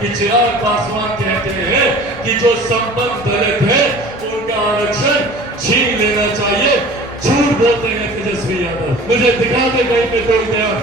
कि चिराग पासवान कहते हैं कि जो संपन्न दलित है उनका आरक्षण छीन लेना चाहिए। झूठ बोलते हैं तेजस्वी यादव। मुझे दिखा दे कहीं पे कोई बयान,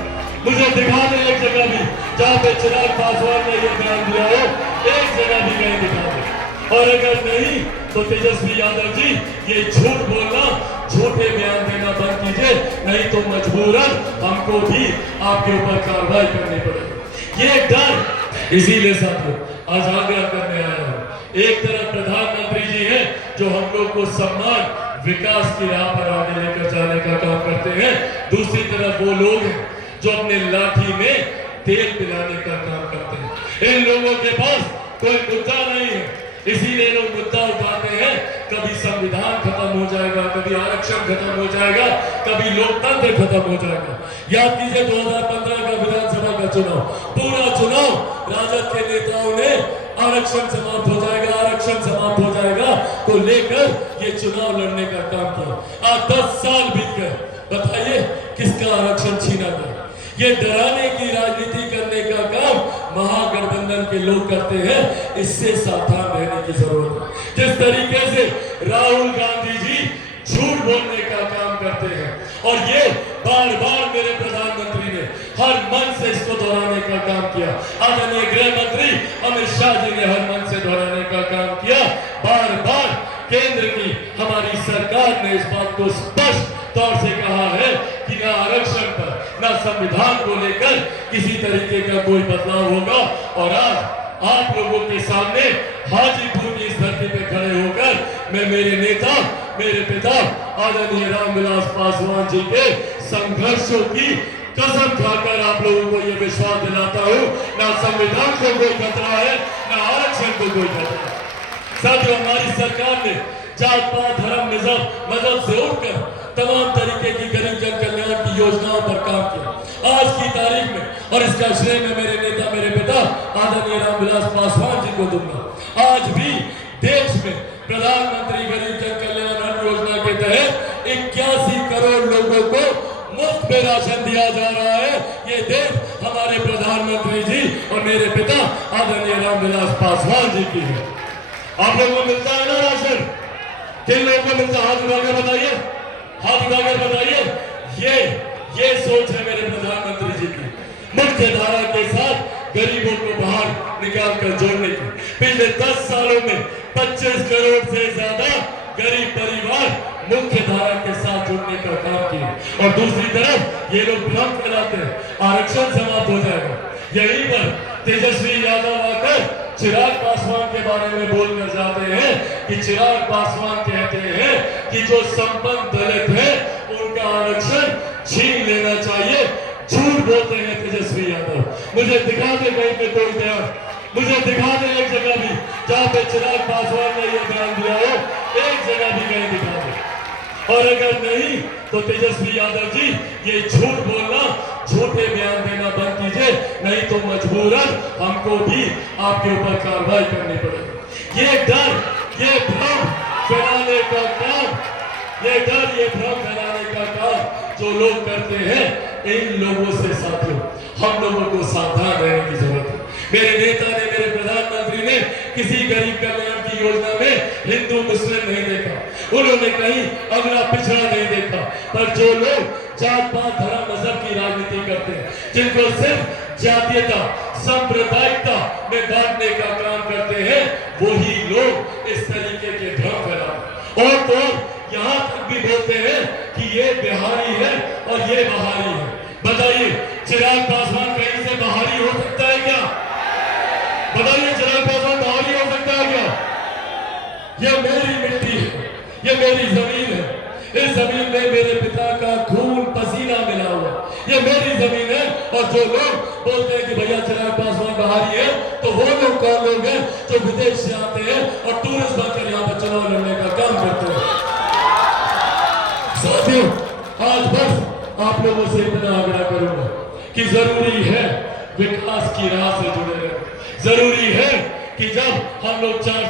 मुझे दिखा दे एक जगह भी जहां पे चिराग पासवान ने ये बयान दिया हो, एक जगह भी कहीं दिखा दे। और अगर नहीं तो तेजस्वी यादव जी ये झूठ बोलना, झूठे बयान देना बंद कीजिए, नहीं तो मजबूरन हमको भी आपके ऊपर कार्रवाई करनी पड़ेगी। ये डर इसीलिए साथियों आज आग्रह करने आया हूं। एक तरफ प्रधानमंत्री जी हैं जो हम लोग को सम्मान विकास की राह पर आगे लेकर जाने का काम करते हैं, दूसरी तरफ वो लोग हैं जो अपने लाठी में तेल पिलाने का काम करते हैं। इन लोगों के पास कोई मुद्दा नहीं है, इसीलिए लोग मुद्दा उठाते हैं। कभी संविधान खत्म हो जाएगा, कभी आरक्षण खत्म हो जाएगा, कभी लोकतंत्र खत्म हो जाएगा। याद कीजिए 2015 का विधानसभा का चुनाव, पूरा चुनाव राजद के नेताओं ने आरक्षण समाप्त हो जाएगा, आरक्षण समाप्त हो जाएगा को लेकर ये चुनाव लड़ने का काम किया। आज 10 साल बीत गए, बताइए किसका आरक्षण छीना गया? ये डराने की राजनीति करने का काम महागठबंधन के लोग करते हैं, इससे सावधान रहने की जरूरत है। जिस तरीके से राहुल गांधी जी झूठ बोलने का काम करते हैं और ये बार बार मेरे प्रधानमंत्री ने हर मन से इसको दोहराने का काम किया। आदरणीय गृह मंत्री अमित शाह जी ने हर मन से दोहराने का काम किया। बार बार केंद्र की हमारी सरकार ने इस बात को स्पष्ट तौर से कहा है कि ना आरक्षण पर ना संविधान को लेकर किसी तरीके का कोई बदलाव होगा। और आज आप लोगों के सामने हाजीपुर की इस धरती पे खड़े होकर मैं मेरे नेता, मेरे पिता आदरणीय रामविलास पासवान जी के संघर्षों की कसम खाकर आप लोगों को यह विश्वास दिलाता हूं, ना संविधान को कोई खतरा है, ना आरक्षण को कोई खतरा है। साथियों, हमारी सरकार ने जात पात धर्म मजहब से उठकर तमाम तरीके की गरीब जन कल्याण की योजनाओं पर काम किया। आज की तारीख में, और इसका श्रेय मैं मेरे नेता, मेरे पिता आदरणीय रामविलास पासवान जी को दूंगा। आज भी देश में प्रधानमंत्री गरीब जन कल्याण योजना के तहत 81 करोड़ लोगों को मुफ्त में राशन दिया जा रहा है। ये देश हमारे प्रधानमंत्री जी और मेरे पिता आदरणीय रामविलास पासवान जी की है। आप लोगों को मिलता है ना राशन? किन लोगों को मिलता है? हाथ उठाकर बताइए, हाथ उठाकर बताइए। ये सोच है मेरे प्रधानमंत्री जी की, मुख्य धारा के साथ गरीबों को बाहर निकाल कर जोड़ने की। पिछले 10 सालों में 25 करोड़ से ज्यादा गरीब परिवार मुख्य धारा के साथ जुड़ने का काम किया। और दूसरी तरफ ये लोग भ्रम फैलाते हैं आरक्षण समाप्त हो जाएगा। यहीं पर तेजस्वी यादव आकर चिराग पासवान के बारे में बोलकर जाते हैं कि चिराग पासवान कहते हैं कि जो संपन्न दलित है उनका आरक्षण छीन लेना चाहिए। झूठ बोलते हैं तेजस्वी यादव। मुझे दिखा दे कहीं पे कोई बयान, मुझे दिखा दे एक जगह भी जहां पे चिराग पासवान ने यह बयान दिया हो, एक जगह भी कहीं दिखा दे। और अगर नहीं तो तेजस्वी यादव जी ये झूठ बोलना, झूठे बयान देना बंद कीजिए, नहीं तो मजबूरन हमको भी आपके ऊपर कार्रवाई करनी पड़ेगी। ये डर, ये भ्रम फैलाने का काम, ये डर, ये भ्रम फैलाने का काम जो लोग करते हैं, इन लोगों से साथियों हम लोगों को सावधान रहने की जरूरत है। मेरे नेता ने, मेरे प्रधानमंत्री ने किसी गरीब कल्याण की योजना में हिंदू मुस्लिम नहीं देखा, उन्होंने कहीं अगला पिछड़ा नहीं देखा। पर जो लोग जात पात धर्म मजहब की राजनीति करते हैं, जिनको सिर्फ जातीयता सांप्रदायिकता में बांटने का काम करते हैं, वही लोग इस तरीके के भ्रम फैलाते। और तो यहाँ तक भी बोलते हैं कि ये बिहारी है और ये बहारी है। बताइए चिराग पासवान कहीं से बहारी हो सकता है क्या? बताइए चिराग पासवान बहारी हो सकता है क्या? यह मेरी मिट्टी है, ये मेरी जमीन है, इस जमीन में मेरे पिता का खून पसीना मिला हुआ, ये मेरी जमीन है। और जो लोग बोलते हैं कि भैया चिराग पासवान बहारी है, तो वो लोग कौन लोग हैं जो विदेश से आते हैं और टूरिस्ट बनकर यहाँ पर चुनाव लड़ने का काम करते हैं? साथियों, आज बस आप लोगों से इतना आग्रह करूंगा कि जरूरी है विकास की राह से जुड़े रहें। जरूरी है कि जब हम लोग 4